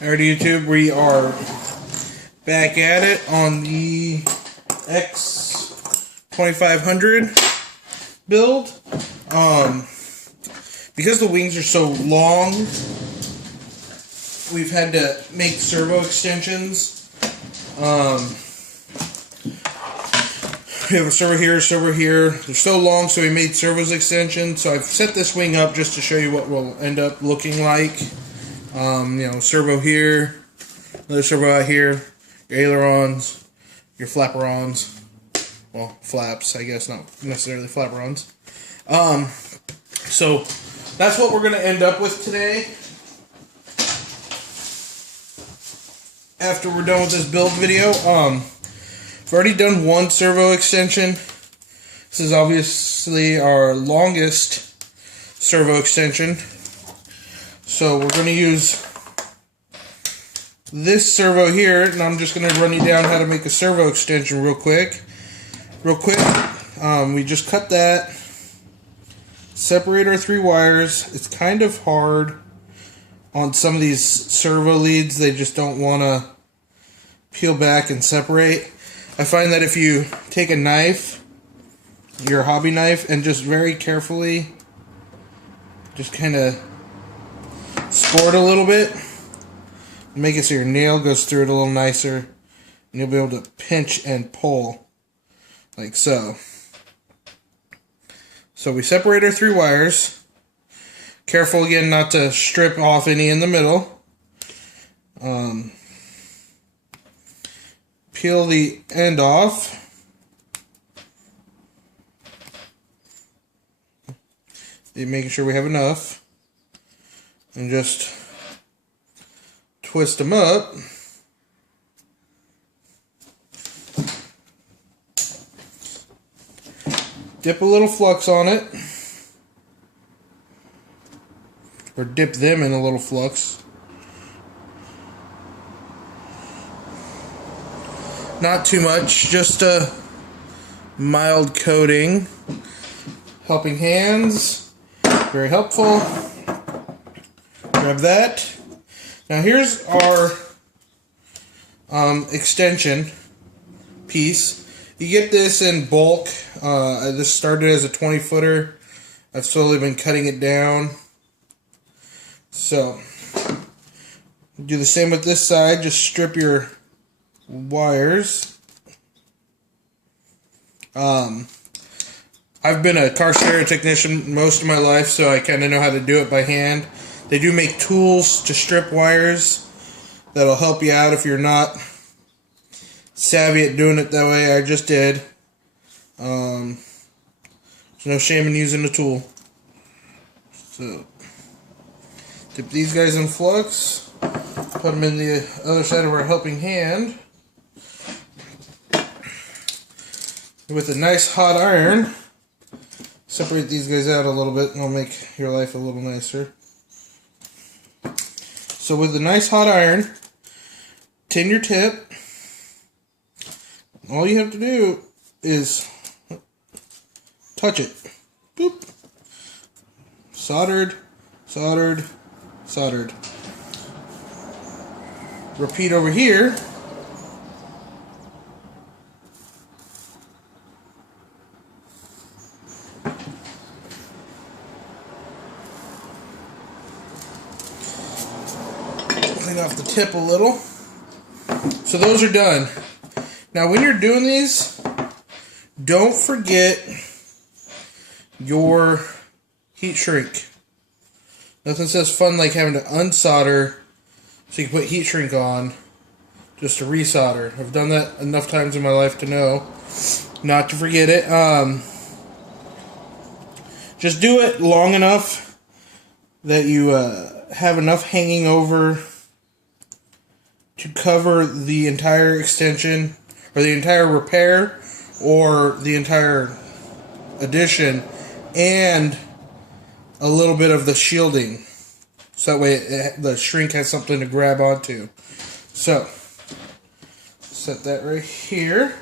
Alright, YouTube, we are back at it on the x2500 build. Because the wings are so long, we've had to make servo extensions. We have a servo here. They're so long, so we made servos extensions. So I've set this wing up just to show you what will end up looking like. Servo here, another servo out here, your ailerons, your flaperons, well, flaps, I guess, not necessarily flaperons. So that's what we're going to end up with today. After we're done with this build video, we've already done one servo extension. This is obviously our longest servo extension. So we're going to use this servo here, and I'm just going to run you down how to make a servo extension real quick. We just cut that, separate our 3 wires. It's kind of hard on some of these servo leads. They just don't want to peel back and separate. I find that if you take a knife, your hobby knife, and just very carefully just kind of score it a little bit, make it so your nail goes through it a little nicer, and you'll be able to pinch and pull like so. So we separate our 3 wires. Careful again not to strip off any in the middle. Peel the end off. Making sure we have enough. And just twist them up. Dip a little flux on it. Or dip them in a little flux. Not too much, just a mild coating. Helping hands, very helpful. Grab that. Now here's our extension piece. You get this in bulk. This started as a 20-footer. I've slowly been cutting it down. So, do the same with this side. Just strip your wires. I've been a car stereo technician most of my life, so I kind of know how to do it by hand. They do make tools to strip wires that'll help you out if you're not savvy at doing it that way. I just did. There's no shame in using a tool. So, dip these guys in flux. Put them in the other side of our helping hand. With a nice hot iron, separate these guys out a little bit and it'll make your life a little nicer. So with a nice hot iron, tin your tip. All you have to do is touch it. Boop. Soldered, soldered, soldered. Repeat over here. Clean off the tip a little. So those are done. Now when you're doing these, don't forget your heat shrink. Nothing says fun like having to unsolder so you can put heat shrink on just to resolder. I've done that enough times in my life to know not to forget it. Just do it long enough that you have enough hanging over to cover the entire extension or the entire repair or the entire addition and a little bit of the shielding, so that way the shrink has something to grab onto. So set that right here.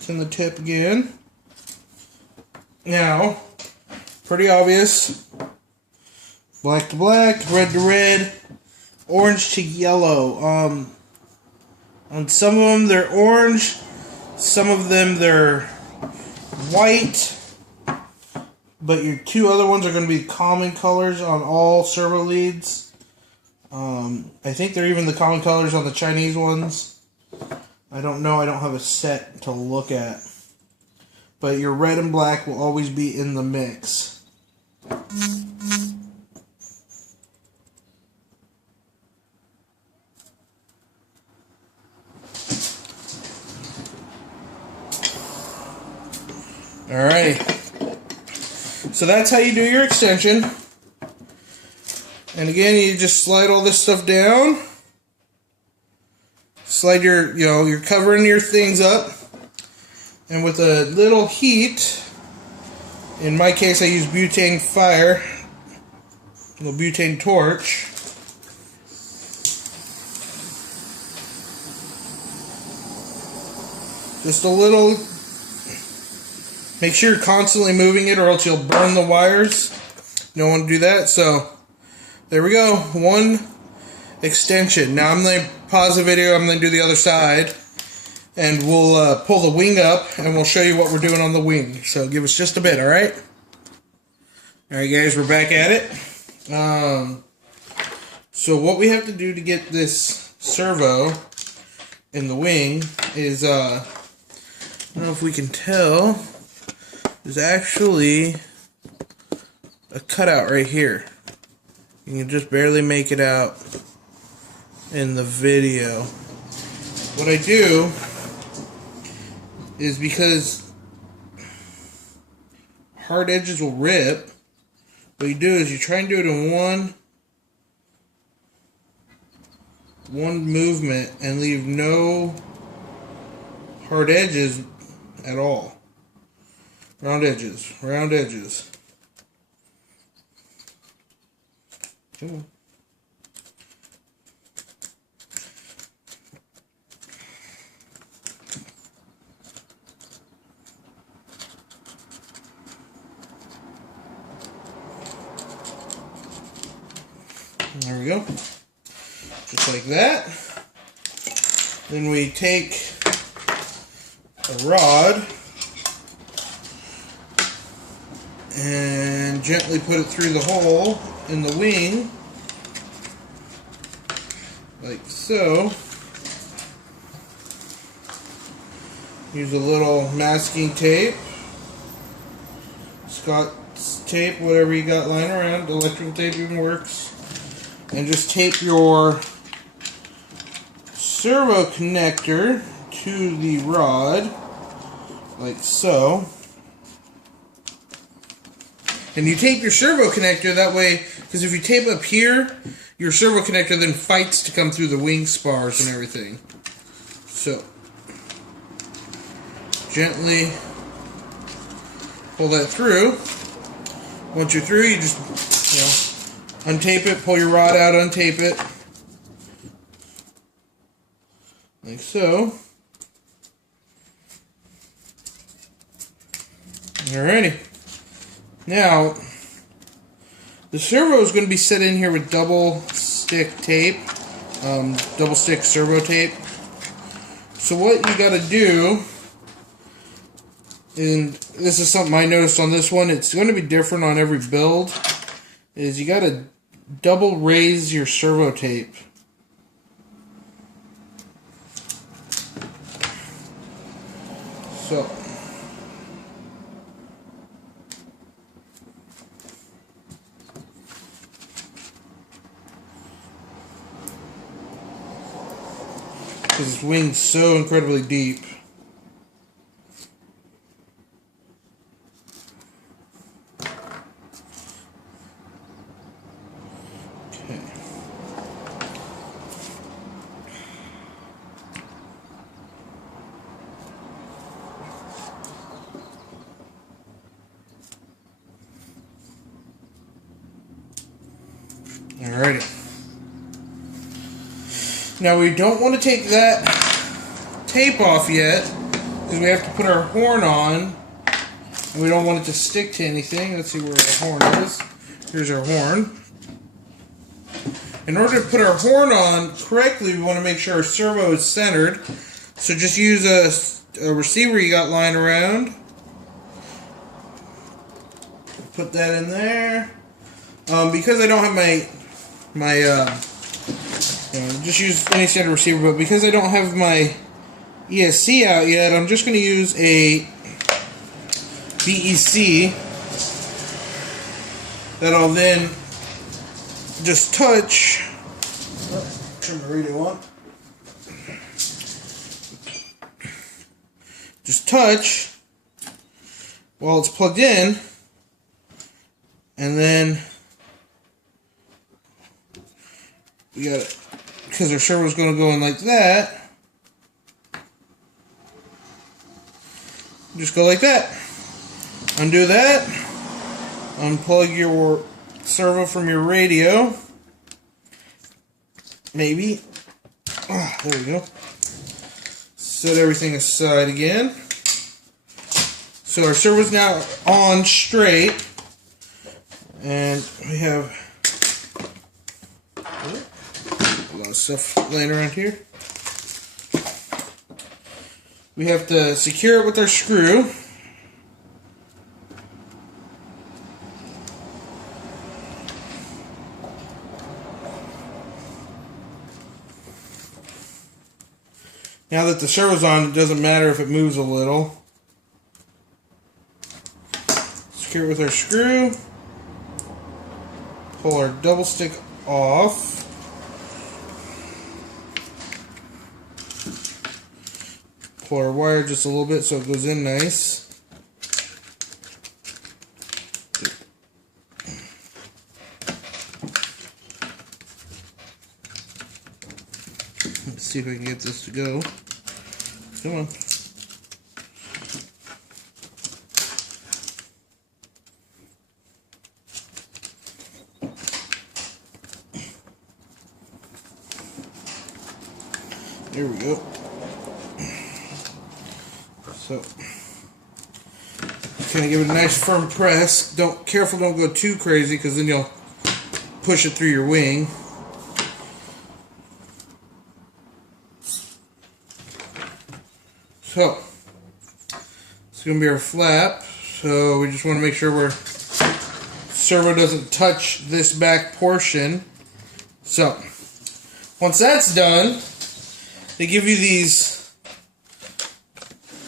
Tin the tip again. Now, pretty obvious, black to black, red to red, orange to yellow. On some of them they're orange, some of them they're white, but your two other ones are going to be common colors on all servo leads. I think they're even the common colors on the Chinese ones. I don't know, I don't have a set to look at. But your red and black will always be in the mix. Alright, so that's how you do your extension. And again, you just slide all this stuff down. Slide your, you're covering your things up. And with a little heat, in my case I use butane fire, a little butane torch. Just a little. Make sure you're constantly moving it or else you'll burn the wires. You don't want to do that. So there we go. One extension. Now I'm going to pause the video. I'm going to do the other side. And we'll pull the wing up and we'll show you what we're doing on the wing. So give us just a bit, alright? Alright guys, we're back at it. So what we have to do to get this servo in the wing is, I don't know if we can tell, there's actually a cutout right here. You can just barely make it out in the video. What I do is, because hard edges will rip, what you do is you try and do it in one movement and leave no hard edges at all. Round edges, round edges. Come on. There we go. Just like that. Then we take a rod and gently put it through the hole in the wing, like so. Use a little masking tape, Scott's tape, whatever you got lying around, electrical tape even works. And just tape your servo connector to the rod, like so. And you tape your servo connector that way, because if you tape up here, your servo connector then fights to come through the wing spars and everything. So, gently pull that through. Once you're through, you just, untape it, pull your rod out, untape it. Like so. Alrighty. Now, the servo is going to be set in here with double stick tape, double stick servo tape. So what you got to do, and this is something I noticed on this one, it's going to be different on every build, is you got to double raise your servo tape. So, because this wing's so incredibly deep. Okay. Alrighty. Now we don't want to take that tape off yet, because we have to put our horn on, and we don't want it to stick to anything. Let's see where our horn is. Here's our horn. In order to put our horn on correctly, we want to make sure our servo is centered. So just use a receiver you got lying around. Put that in there. Because I don't have just use any standard receiver, but because I don't have my ESC out yet, I'm just going to use a BEC that I'll then just touch. Turn the radio on. Just touch while it's plugged in, and then we got it, because our servo is going to go in like that. Just go like that. Undo that. Unplug your servo from your radio. Maybe. There we go. Set everything aside again. So our servo's now on straight. And we have a lot of stuff laying around here. We have to secure it with our screw. Now that the servo's on, it doesn't matter if it moves a little. Secure it with our screw. Pull our double stick off. Pull our wire just a little bit so it goes in nice. Let's see if I can get this to go. Come on. There we go. So, kind of give it a nice firm press. Careful, don't go too crazy, because then you'll push it through your wing. So, it's going to be our flap. So we just want to make sure our servo doesn't touch this back portion. So, once that's done, they give you these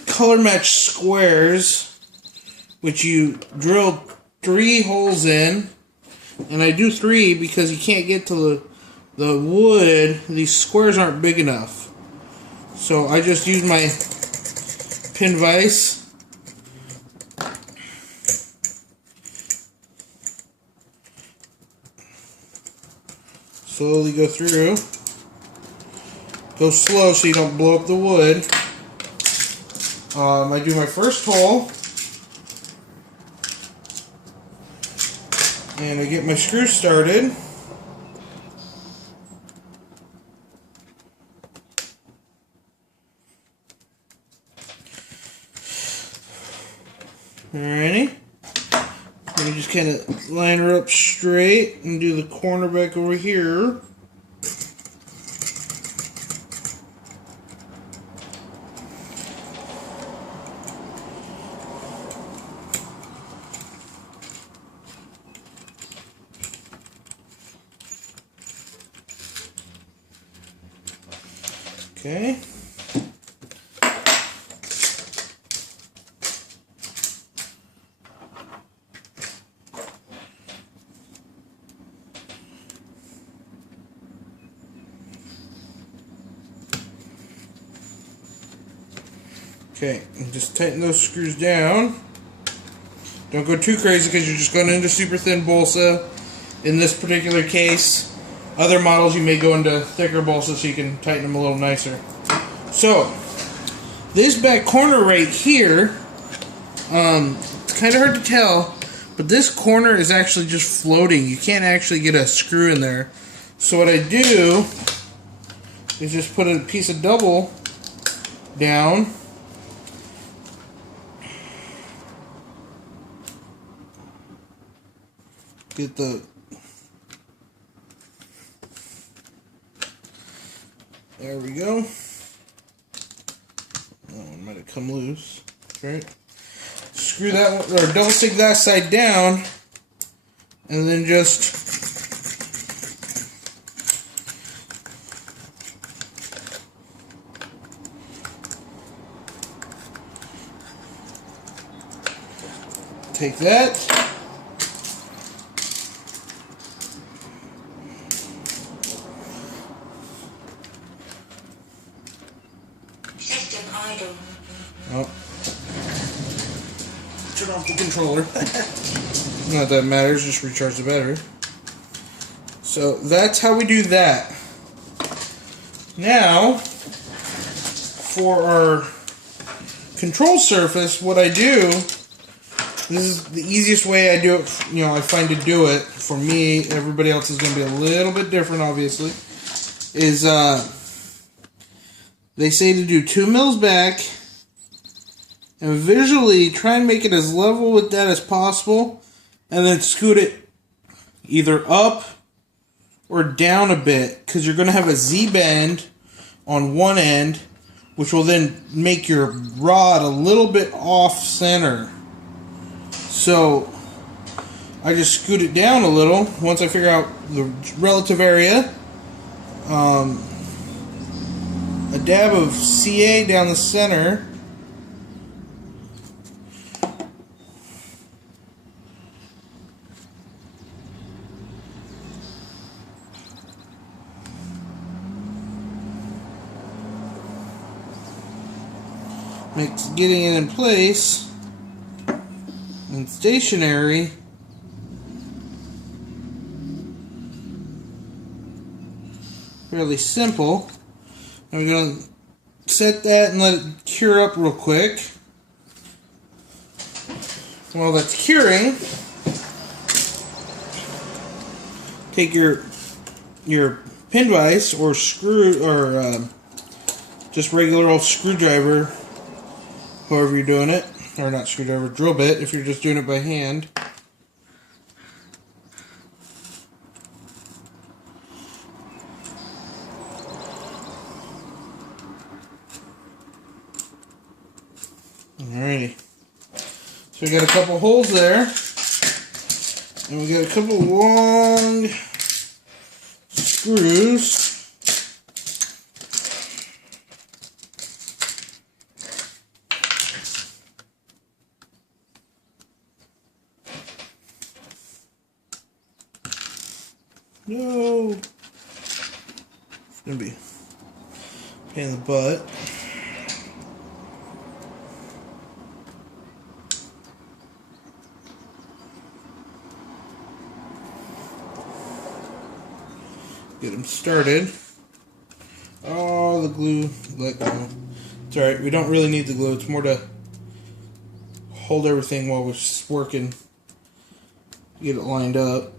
color match squares, which you drill 3 holes in. And I do 3 because you can't get to the wood. These squares aren't big enough. So I just use my pin vise. Slowly go through. Go slow so you don't blow up the wood. I do my first hole. And I get my screw started. Alrighty. Let me just kind of line her up straight and do the corner back over here. Okay. Okay, and just tighten those screws down. Don't go too crazy because you're just going into super thin balsa. In this particular case, other models you may go into thicker balsa so you can tighten them a little nicer. So, this back corner right here, it's kind of hard to tell, but this corner is actually just floating. You can't actually get a screw in there. So what I do is just put a piece of double down. Get the There we go. Oh, it might have come loose. Right. Screw that one, or double stick that side down, and then just take that. System idle. Oh. Turn off the controller. Not that matters, just recharge the battery. So that's how we do that. Now, for our control surface, what I do, this is the easiest way I do it, I find to do it. For me, everybody else is going to be a little bit different, obviously, is they say to do 2 mils back, and visually try and make it as level with that as possible, and then scoot it either up or down a bit, because you're going to have a Z-bend on one end, which will then make your rod a little bit off center. So I just scoot it down a little once I figure out the relative area. A dab of CA down the center. Makes getting it in place and stationary fairly simple. And we're going to set that and let it cure up real quick. While that's curing, take your pin vise or screw or just regular old screwdriver, however you're doing it, or not screwdriver, drill bit if you're just doing it by hand. Alrighty. So we got a couple holes there, and we got a couple long screws. No, it's gonna be a pain in the butt. Get them started. Oh, the glue, let go. It's alright, we don't really need the glue. It's more to hold everything while we're working, get it lined up.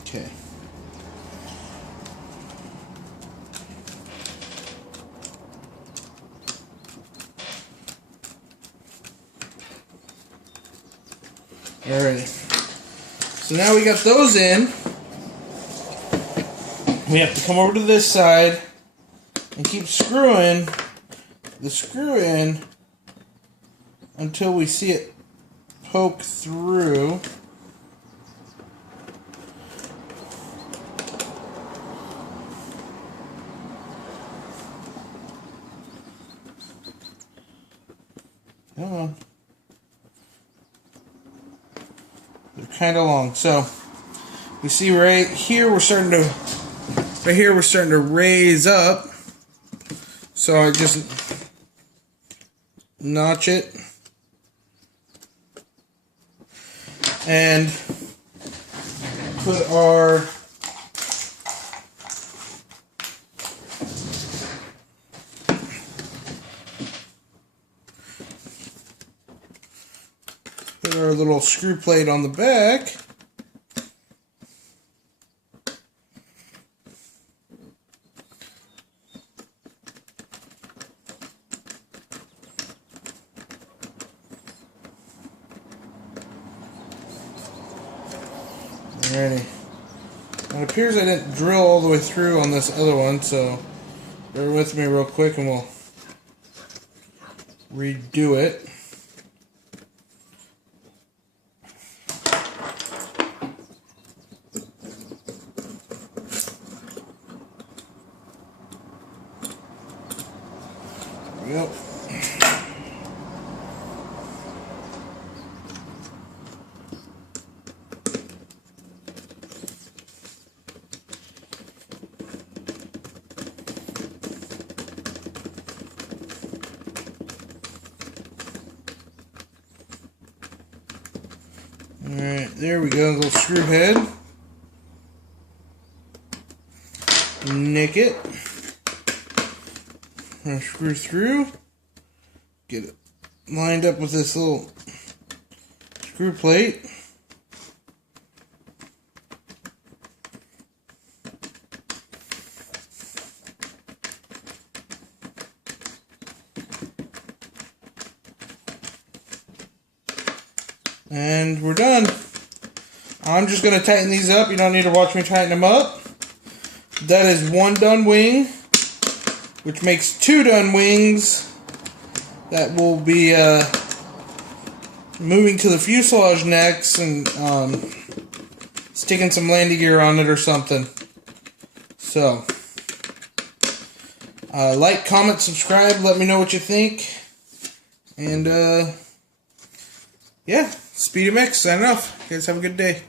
Okay. Alrighty. So now we got those in. We have to come over to this side and keep screwing the screw in until we see it poke through. Come on. They're kind of long. So we see right here we're starting to raise up. So I just notch it and put our little screw plate on the back. Alrighty. It appears I didn't drill all the way through on this other one, so bear with me real quick and we'll redo it. There we go. Alright, there we go, little screw head. Nick it. Now screw through. Get it lined up with this little screw plate. And we're done. I'm just going to tighten these up. You don't need to watch me tighten them up. That is one done wing, which makes two done wings that will be moving to the fuselage next and sticking some landing gear on it or something. So, like, comment, subscribe, let me know what you think. And, yeah. Speedy Mix, signing off. You guys have a good day.